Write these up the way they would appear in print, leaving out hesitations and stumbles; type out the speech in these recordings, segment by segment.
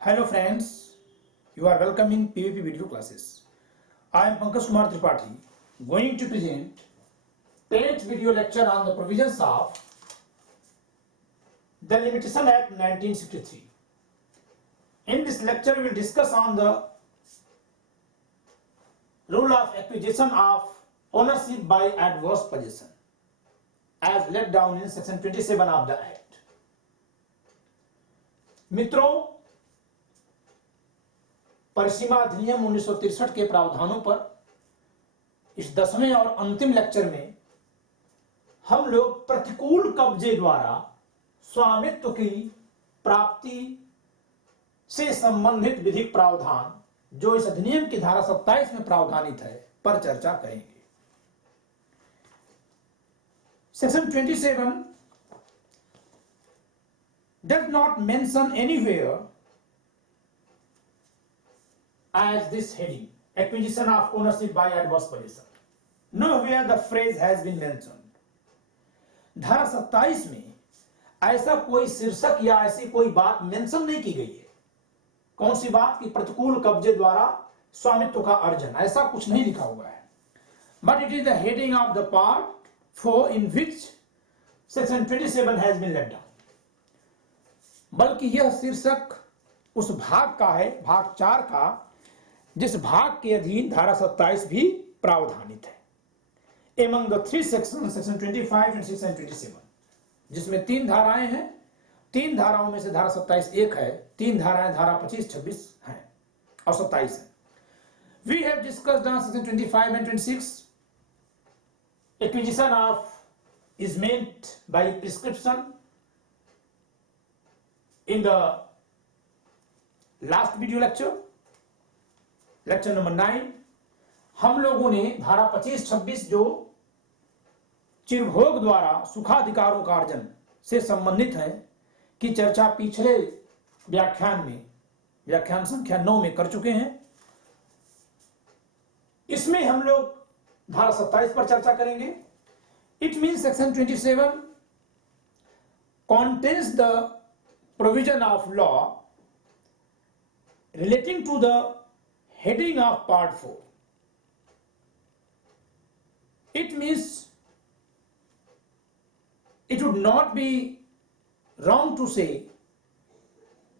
Hello friends, you are welcome in PVP video classes. I am Pankaj Kumar Tripathi going to present 10th video lecture on the provisions of the Limitation Act 1963. In this lecture we will discuss on the rule of acquisition of ownership by adverse possession as laid down in section 27 of the Act. मित्रों, परिसीमा अधिनियम 1963 के प्रावधानों पर इस 10वें और अंतिम लेक्चर में हम लोग प्रतिकूल कब्जे द्वारा स्वामित्व की प्राप्ति से संबंधित विधिक प्रावधान जो इस अधिनियम की धारा 27 में प्रावधानित है पर चर्चा करेंगे। Section 27 does not mention anywhere as this heading, acquisition of ownership by adverse possession. Nowhere the phrase has been mentioned. धारा 27 में ऐसा कोई शीर्षक या ऐसी कोई बात मेंशन नहीं की गई है। कौन सी बात? कि प्रतिकूल कब्जे द्वारा स्वामित्व का अर्जन, ऐसा कुछ नहीं लिखा हुआ है। But it is the heading of the part 4 in which section 27 has been laid down. बल्कि यह शीर्षक उस भाग का है, भाग 4 का, जिस भाग के अधीन धारा 27 भी प्रावधानित है। Among the three sections, section 25 and section 27, जिसमें 3 धाराएं हैं, 3 धाराओं में से धारा 27 एक है, 3 धाराएं धारा 25, 26 हैं और 27 है। We have discussed on section 25 and 26. Acquisition of is meant by prescription in the last video lecture number 9. हम लोगों ने धारा 25-26 जो चिरभोग द्वारा सुखाधिकारों का अर्जन से संबंधित है की चर्चा पिछले व्याख्यान में, व्याख्यान संख्या 9 में कर चुके हैं। इसमें हम लोग धारा 27 पर चर्चा करेंगे। It means section 27 contains the provision of law relating to the heading of part 4. It means it would not be wrong to say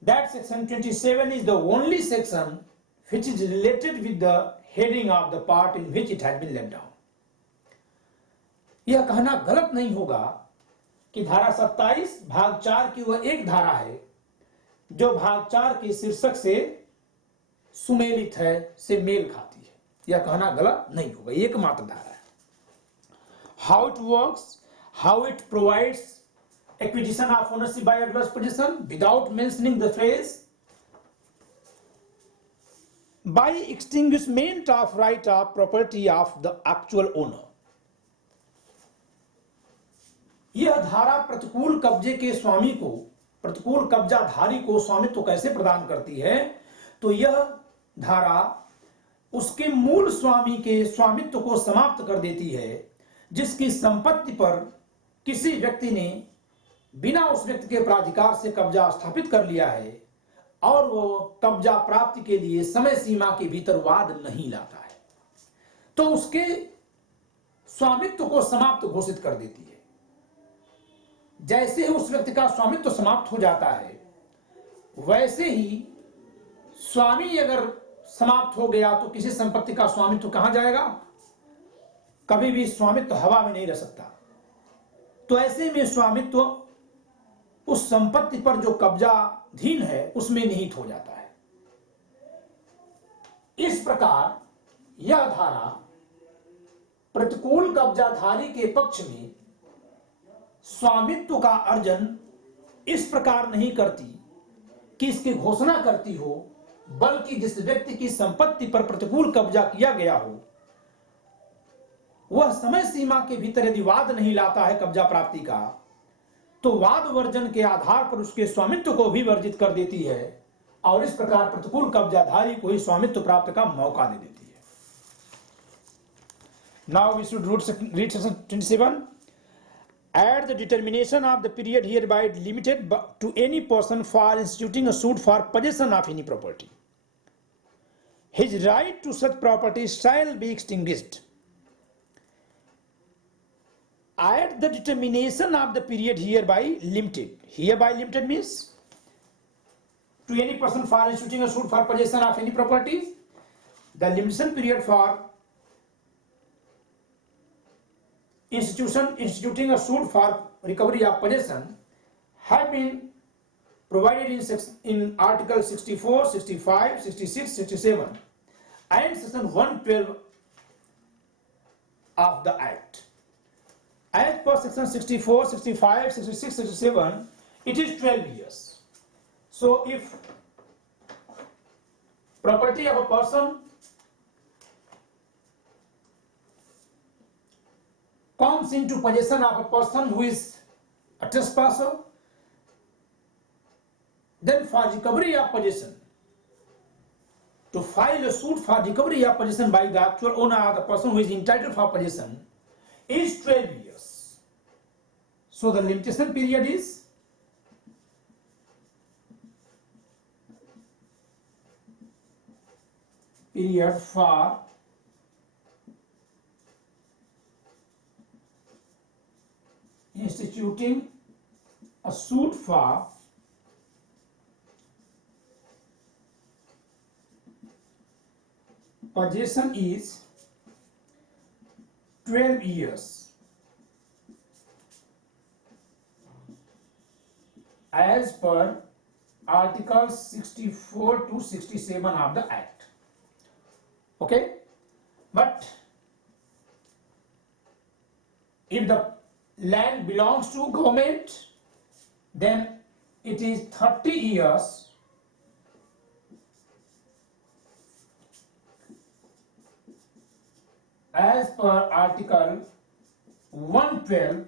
that section 27 is the only section which is related with the heading of the part in which it has been laid down. यह कहना गलत नहीं होगा कि धारा 27 भाग 4 की वह एक धारा है जो भाग 4 के शीर्षक से सुमेलित है, से मेल खाती है। यह कहना गलत नहीं होगा, एकमात्र धारा है। How it works, how it provides acquisition of ownership by adverse possession without mentioning the phrase by extinguishment of right of property of the actual owner. यह धारा प्रतिकूल कब्जे के स्वामी को, प्रतिकूल कब्जाधारी को स्वामित्व कैसे प्रदान करती है? तो यह धारा उसके मूल स्वामी के स्वामित्व को समाप्त कर देती है जिसकी संपत्ति पर किसी व्यक्ति ने बिना उस व्यक्ति के प्राधिकार से कब्जा स्थापित कर लिया है और वो कब्जा प्राप्ति के लिए समय सीमा के भीतर वाद नहीं लाता है, तो उसके स्वामित्व को समाप्त घोषित कर देती है। जैसे ही उस व्यक्ति का स्वामित्व समाप्त हो जाता है, वैसे ही स्वामी अगर समाप्त हो गया तो किसी संपत्ति का स्वामित्व कहां जाएगा? कभी भी स्वामित्व हवा में नहीं रह सकता। तो ऐसे में स्वामित्व उस संपत्ति पर जो कब्जाधीन है उसमें निहित हो जाता है। इस प्रकार यह धारा प्रतिकूल कब्जाधारी के पक्ष में स्वामित्व का अर्जन इस प्रकार नहीं करती कि इसकी घोषणा करती हो, बल्कि जिस व्यक्ति की संपत्ति पर प्रतिकूल कब्जा किया गया हो वह समय सीमा के भीतर यदि वाद नहीं लाता है कब्जा प्राप्ति का, तो वाद वर्जन के आधार पर उसके स्वामित्व को भी वर्जित कर देती है और इस प्रकार प्रतिकूल कब्जाधारी को ही स्वामित्व प्राप्त का मौका दे देती है। Now we should read section 27. at the determination of the period hereby limited to any person for instituting a suit for possession of any property, his right to such property shall be extinguished. At the determination of the period hereby limited means to any person for instituting a suit for possession of any property, the limitation period for instituting a suit for recovery of possession have been provided in Article 64, 65, 66, 67 and Section 112 of the Act. As per Section 64, 65, 66, 67, it is 12 years. So if property of a person comes into possession of a person who is a trespasser, then for recovery of possession, to file a suit for recovery of possession by the actual owner of the person who is entitled for possession is 12 years. So the limitation period is for instituting a suit for possession is 12 years as per Articles 64 to 67 of the Act. Okay, but if the land belongs to government, then it is 30 years as per Article 112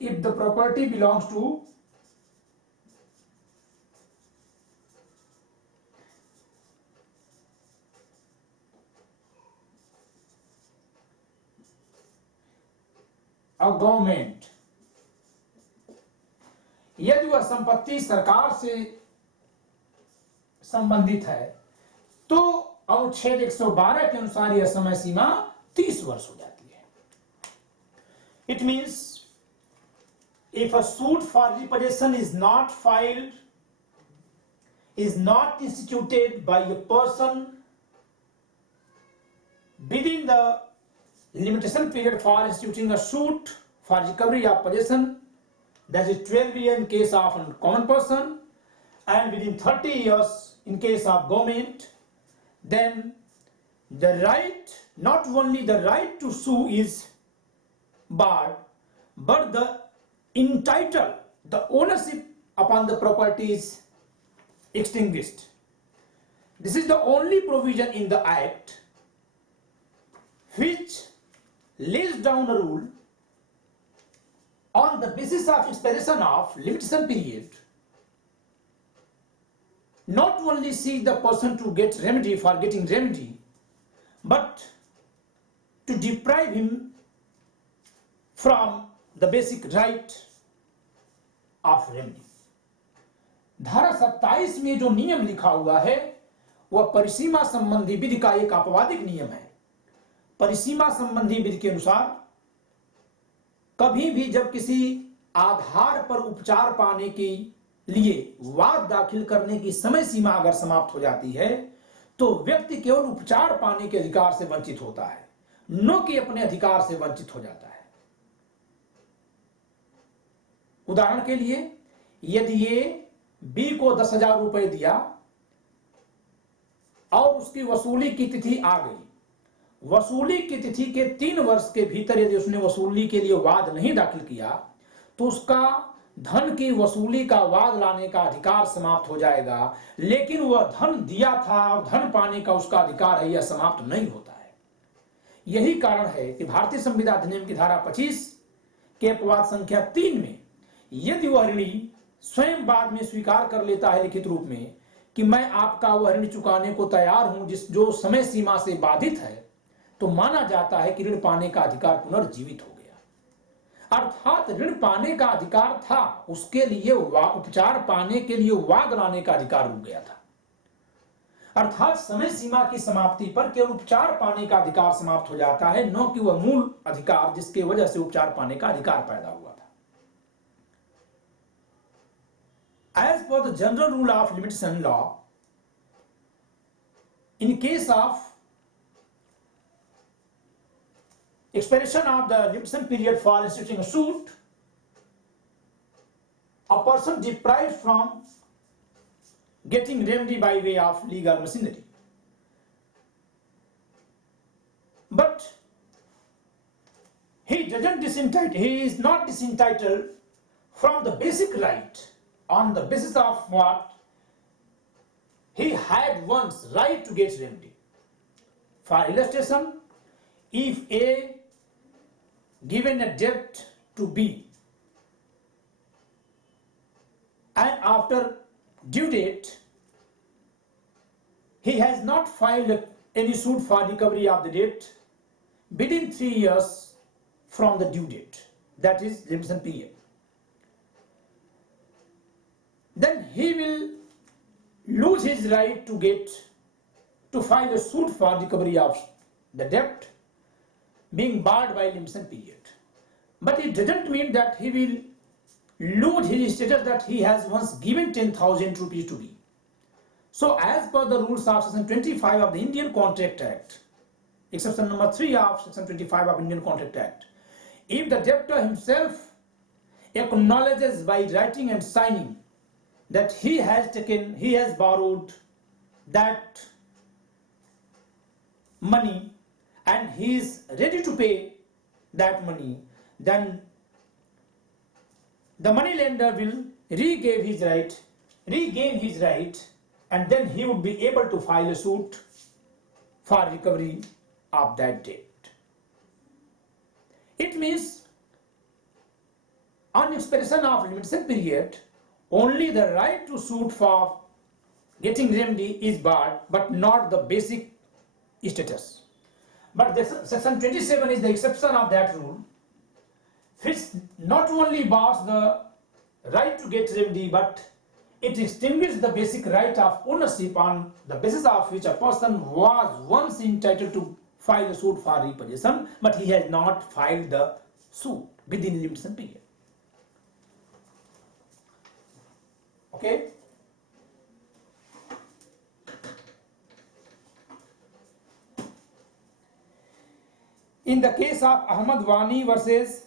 if the property belongs to a government, यदि वह संपत्ति सरकार से संबंधित है तो अनुच्छेद 112 के अनुसार यह समय सीमा 30 वर्ष हो जाती है. It means if a suit for repossession is not filed, is not instituted by a person within the limitation period for instituting a suit for recovery of possession, that is 12 years in case of a common person and within 30 years in case of government, then the right, not only the right to sue is barred, but the entitled, the ownership upon the property is extinguished. This is the only provision in the Act which lays down a rule on the basis of expiration of limitation period, not only seek the person to get remedy for getting remedy, but to deprive him from the basic right of remedy. धारा 27 में जो नियम लिखा हुआ है वह परिसीमा संबंधी विधि का एक आपवादिक नियम है. परिसीमा संबंधी विधि के अनुसार कभी भी जब किसी आधार पर उपचार पाने के लिए वाद दाखिल करने की समय सीमा अगर समाप्त हो जाती है तो व्यक्ति केवल उपचार पाने के अधिकार से वंचित होता है, न कि अपने अधिकार से वंचित हो जाता है. उदाहरण के लिए यदि ये बी को 10,000 रुपए दिया और उसकी वसूली की तिथि आ गई, वसूली की तिथि के 3 वर्ष के भीतर यदि उसने वसूली के लिए वाद नहीं दाखिल किया तो उसका धन की वसूली का वाद लाने का अधिकार समाप्त हो जाएगा, लेकिन वह धन दिया था और धन पाने का उसका अधिकार है यह समाप्त नहीं होता है. यही कारण है कि भारतीय संविधान अधिनियम की धारा 25 के अपवाद संख्या 3 में यदि वह ऋणी स्वयं बाद में स्वीकार कर लेता है लिखित रूप में कि मैं आपका वह ऋण चुकाने को तैयार हूं जो समय सीमा से बाधित है, तो माना जाता है कि ऋण पाने का अधिकार पुनर्जीवित हो गया. अर्थात ऋण पाने का अधिकार था, उसके लिए उपचार पाने के लिए वाद लाने का अधिकार रुक गया था। अर्थात समय सीमा की समाप्ति पर केवल उपचार पाने का अधिकार समाप्त हो जाता है, न कि वह मूल अधिकार जिसके वजह से उपचार पाने का अधिकार पैदा हुआ था। As per the general rule of limitation law, in case of expiration of the limitation period for instituting a suit, a person deprived from getting remedy by way of legal machinery. But he is not disentitled from the basic right on the basis of what he had once right to get remedy. For illustration, if A given a debt to B and after due date he has not filed any suit for recovery of the debt within 3 years from the due date, that is limitation period, then he will lose his right to file a suit for recovery of the debt being barred by limitation period. But it doesn't mean that he will lose his status that he has once given 10,000 rupees to be. So as per the rules of section 25 of the Indian Contract Act, exception number 3 of section 25 of Indian Contract Act, if the debtor himself acknowledges by writing and signing that he has borrowed that money and he is ready to pay that money, then the money lender will regain his right, and then he would be able to file a suit for recovery of that debt. It means on expiration of limitation period, only the right to suit for getting remedy is barred, but not the basic status. But this section 27 is the exception of that rule, which not only bars the right to get remedy, but it extinguishes the basic right of ownership on the basis of which a person was once entitled to file a suit for repossession, but he has not filed the suit within limitation period. Okay? In the case of Ahmad Wani versus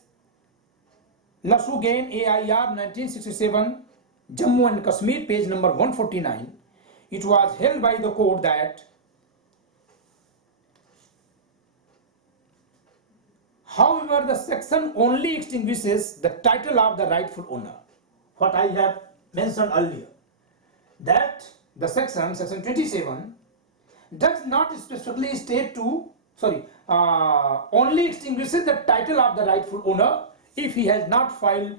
Lasugain AIR 1967, Jammu and Kashmir, page number 149, it was held by the court that however the section only extinguishes the title of the rightful owner. What I have mentioned earlier, that the section 27 does not specifically state to only extinguishes the title of the rightful owner if he has not filed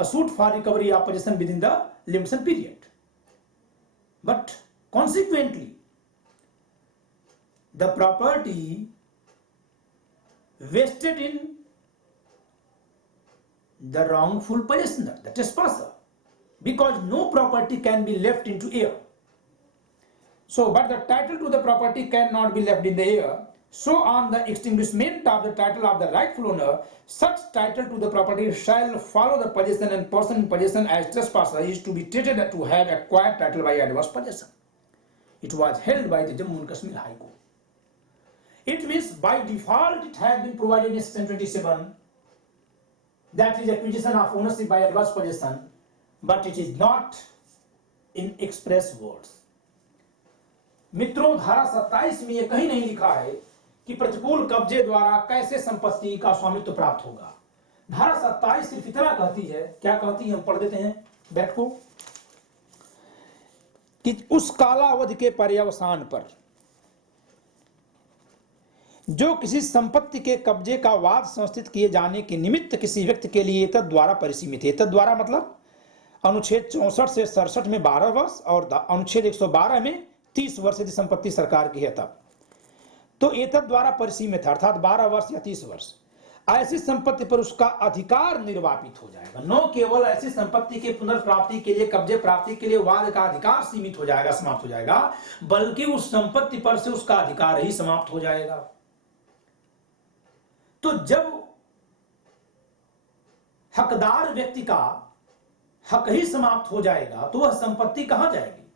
a suit for recovery of possession within the limitation period. But consequently, the property vested in the wrongful possessioner, the trespasser, because no property can be left into air. So, but the title to the property cannot be left in the air. So, on the extinguishment of the title of the rightful owner, such title to the property shall follow the possession, and person in possession as trespasser is to be treated to have acquired title by adverse possession. It was held by the Jammu and Kashmir High Court. It means by default it has been provided in section 27, that is acquisition of ownership by adverse possession, but it is not in express words. मित्रों, धारा 27 में यह कहीं नहीं लिखा है कि प्रतिकूल कब्जे द्वारा कैसे संपत्ति का स्वामित्व प्राप्त होगा। धारा 27 सिर्फ इतना कहती है, क्या कहती है, हम पढ़ देते हैं बैठ को, कि उस कालावधि के पर्यवसान पर जो किसी संपत्ति के कब्जे का वाद संस्थित किए जाने के निमित्त किसी व्यक्ति के लिए तद द्वारा परिसीमित है। तद द्वारा मतलब अनुच्छेद 64 से 67 में 12 वर्ष और अनुच्छेद 112 में 30 वर्ष यदि संपत्ति सरकार की है तब, तो एतद द्वारा परिसीमित है, अर्थात 12 वर्ष या 30 वर्ष। ऐसी संपत्ति पर उसका अधिकार निर्वापित हो जाएगा। न केवल ऐसी संपत्ति के पुनर्प्राप्ति के लिए, कब्जे प्राप्ति के लिए वाद का अधिकार सीमित हो जाएगा, समाप्त हो जाएगा, बल्कि उस संपत्ति पर से उसका अधिकार ही समाप्त हो जाएगा। तो जब हकदार व्यक्ति का हक ही समाप्त हो जाएगा तो वह संपत्ति कहां जाएगी।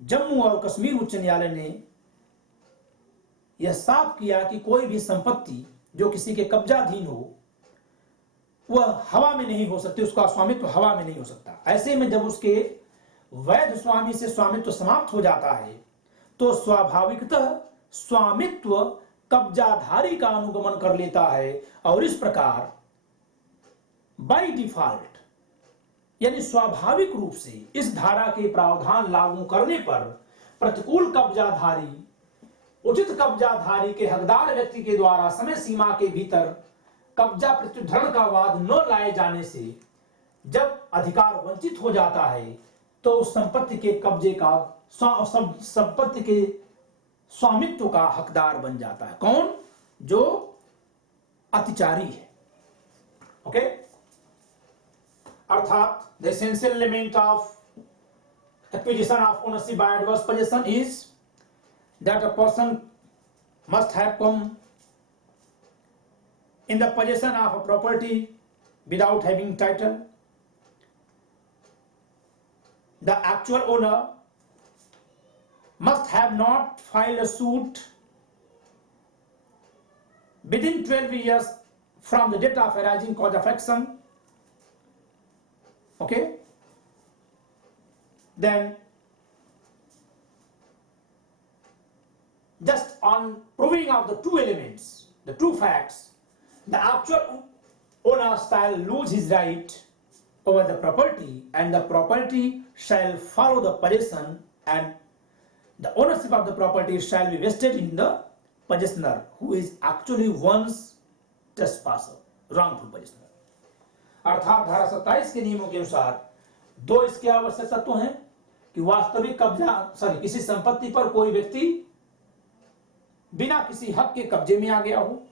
जम्मू और कश्मीर उच्च न्यायालय ने यह साफ किया कि कोई भी संपत्ति जो किसी के कब्जाधीन हो वह हवा में नहीं हो सकती, उसका स्वामित्व हवा में नहीं हो सकता। ऐसे में जब उसके वैध स्वामी से स्वामित्व समाप्त हो जाता है तो स्वाभाविकतः स्वामित्व कब्जाधारी का अनुगमन कर लेता है और इस प्रकार बाय डिफॉल्ट यानी स्वाभाविक रूप से इस धारा के प्रावधान लागू करने पर प्रतिकूल कब्जाधारी उचित कब्जाधारी के हकदार व्यक्ति के द्वारा समय सीमा के भीतर कब्जा प्रत्युद्धरण का वाद न लाए जाने से जब अधिकार वंचित हो जाता है तो उस संपत्ति के कब्जे का संपत्ति के स्वामित्व का हकदार बन जाता है। कौन? जो अतिचारी है। ओके, अर्थात the essential element of acquisition of ownership by adverse possession is that a person must have come in the possession of a property without having title. The actual owner must have not filed a suit within 12 years from the date of arising cause of action. Okay, then just on proving of the two elements, the two facts, the actual owner shall lose his right over the property and the property shall follow the possession and the ownership of the property shall be vested in the possessor who is actually one's trespasser, wrongful possessor. अर्थात धारा 27 के नियमों के अनुसार दो इसके आवश्यक तत्व हैं कि वास्तविक कब्जा किसी संपत्ति पर कोई व्यक्ति बिना किसी हक के कब्जे में आ गया हो,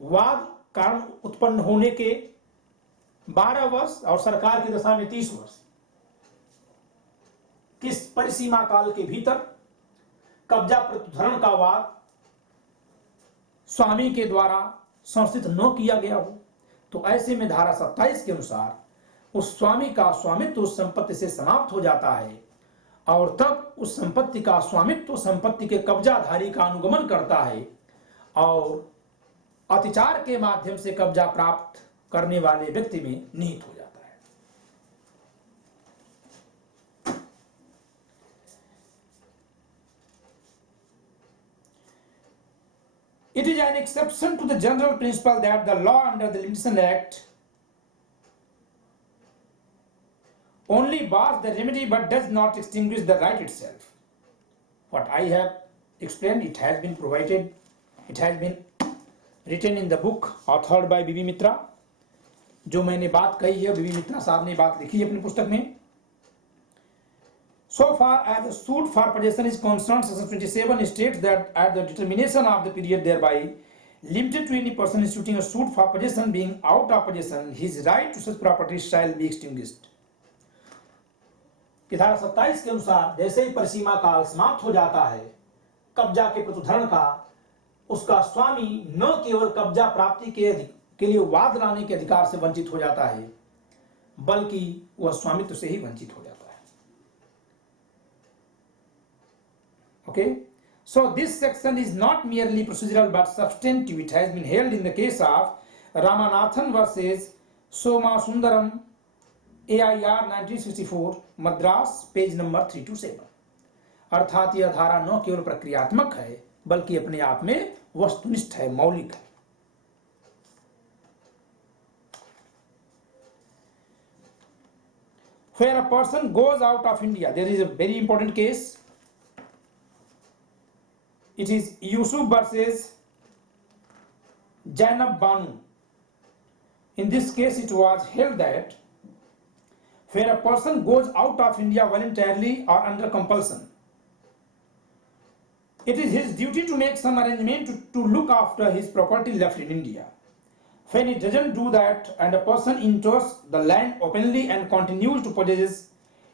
वाद कारण उत्पन्न होने के 12 वर्ष और सरकार की दशा में 30 वर्ष किस परिसीमा काल के भीतर कब्जा प्रत्युद्धरण का वाद स्वामी के द्वारा संस्थित न किया गया हो, तो ऐसे में धारा 27 के अनुसार उस स्वामी का स्वामित्व उस संपत्ति से समाप्त हो जाता है और तब उस संपत्ति का स्वामित्व संपत्ति के कब्जाधारी का अनुगमन करता है और अतिचार के माध्यम से कब्जा प्राप्त करने वाले व्यक्ति में निहित हो जाता है। It is an exception to the general principle that the law under the Limitation Act only bars the remedy but does not extinguish the right itself. What I have explained, it has been provided, it has been written in the book authored by बीबी मित्रा। जो मैंने बात कही है बीबी मित्रा साहब ने बात लिखी है अपनी पुस्तक में। So far as the suit for possession is concerned, section 27 states that at the determination of the period thereby limited to any person instituting a suit for possession being out of possession, his right to such property shall be extinguished. कि धारा 27 के अनुसार जैसे ही परिसीमा काल समाप्त हो जाता है कब्जा के प्रत्युद्धरण का, उसका स्वामी न केवल कब्जा प्राप्ति के लिए वाद लाने के अधिकार से वंचित हो जाता है बल्कि वह स्वामित्व से ही वंचित हो जाता है। Okay, so this section is not merely procedural but substantive. It has been held in the case of Ramanathan versus Somasundaram AIR 1964 Madras page number 327। अर्थात यह धारा न केवल प्रक्रियात्मक है बल्कि अपने आप में वस्तुनिष्ठ है, मौलिक है। Where a person goes out of India, there is a very important case. It is Yusuf versus Jainab Banu. In this case, it was held that where a person goes out of India voluntarily or under compulsion, it is his duty to make some arrangement to look after his property left in India. When he doesn't do that and a person enters the land openly and continues to possess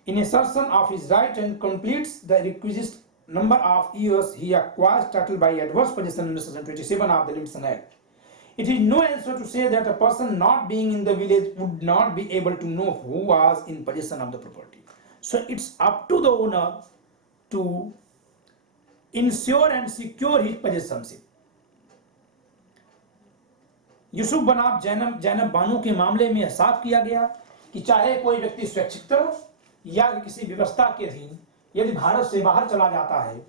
in assertion of his right and completes the requisite number of years, he acquires title by adverse possession under section 27 of the Limitation Act. It is no answer to say that a person not being in the village would not be able to know who was in possession of the property. So it's up to the owner to ensure and secure his possessorship. Yusuf बनाब जैनब बानो के मामले में साफ किया गया कि चाहे कोई व्यक्ति स्वैच्छिक या किसी व्यवस्था के अधीन यदि भारत से बाहर चला जाता है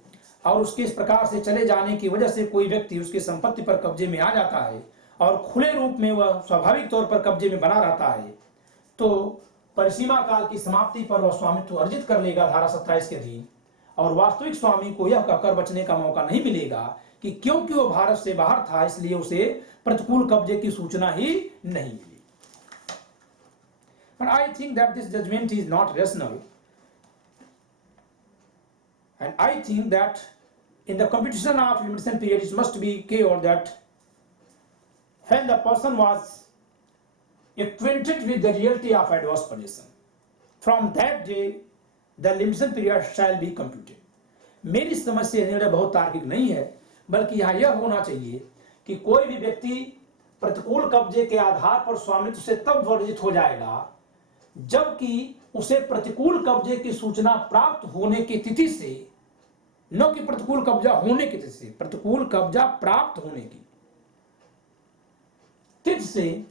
और उसके इस प्रकार से चले जाने की वजह से कोई व्यक्ति उसकी संपत्ति पर कब्जे में आ जाता है और खुले रूप में वह स्वाभाविक तौर पर कब्जे में बना रहता है, तो परिसीमा काल की समाप्ति पर वह स्वामित्व अर्जित कर लेगा धारा 27 के अधीन, और वास्तविक स्वामी को यह कहकर बचने का मौका नहीं मिलेगा कि क्योंकि वो भारत से बाहर था इसलिए उसे प्रतिकूल कब्जे की सूचना ही नहीं मिली. But I think that this judgment is not rational, and I think that in the computation of limitation period it must be clear that when the person was acquainted with the reality of adverse possession, from that day the limitation period shall be computed. मेरी समझ से निर्णय बहुत तार्किक नहीं है, बल्कि यहाँ यह होना चाहिए कि कोई भी व्यक्ति प्रतिकूल कब्जे के आधार पर स्वामित्व से तब वर्जित हो जाएगा जबकि उसे प्रतिकूल कब्जे की सूचना प्राप्त होने की तिथि से, न कि प्रतिकूल कब्जा होने की तिथि से, प्रतिकूल कब्जा प्राप्त होने की तिथि से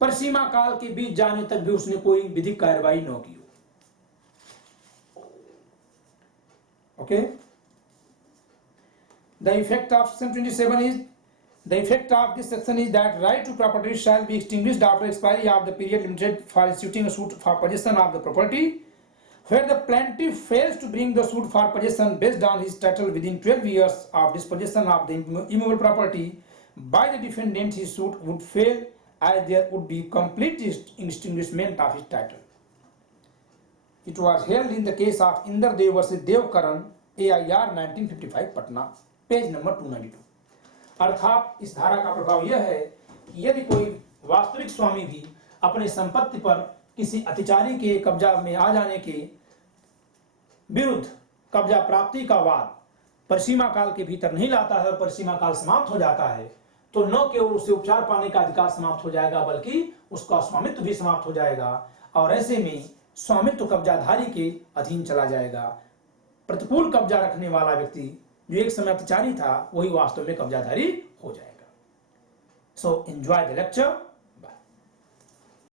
परिसीमा काल के बीच जाने तक भी उसने कोई विधिक कार्रवाई न की हो. Okay? The effect of section 27 is, the effect of this section is that right to property shall be extinguished after expiry of the period limited for instituting a suit for possession of the property. Where the plaintiff fails to bring the suit for possession based on his title within 12 years of dispossession of the immovable property by the defendant, his suit would fail as there would be complete extinguishment of his title. It was held in the case of Inder Dev versus Dev Karan, AIR 1955, Patna, page number 292. अर्थात इस धारा का प्रभाव यह है कि यदि कोई वास्तविक स्वामी भी अपने संपत्ति पर किसी अतिचारी के कब्जा में आ जाने के विरुद्ध कब्जा प्राप्ति का वाद परिसीमा काल के भीतर नहीं लाता है और परिसीमा काल समाप्त हो जाता है, तो न केवल उसे उपचार पाने का अधिकार समाप्त हो जाएगा बल्कि उसका स्वामित्व भी समाप्त हो जाएगा, और ऐसे में स्वामित्व कब्जाधारी के अधीन चला जाएगा. प्रतिकूल कब्जा रखने वाला व्यक्ति जो एक समय अत्याचारी था वही वास्तव में कब्जाधारी हो जाएगा. So enjoy the lecture.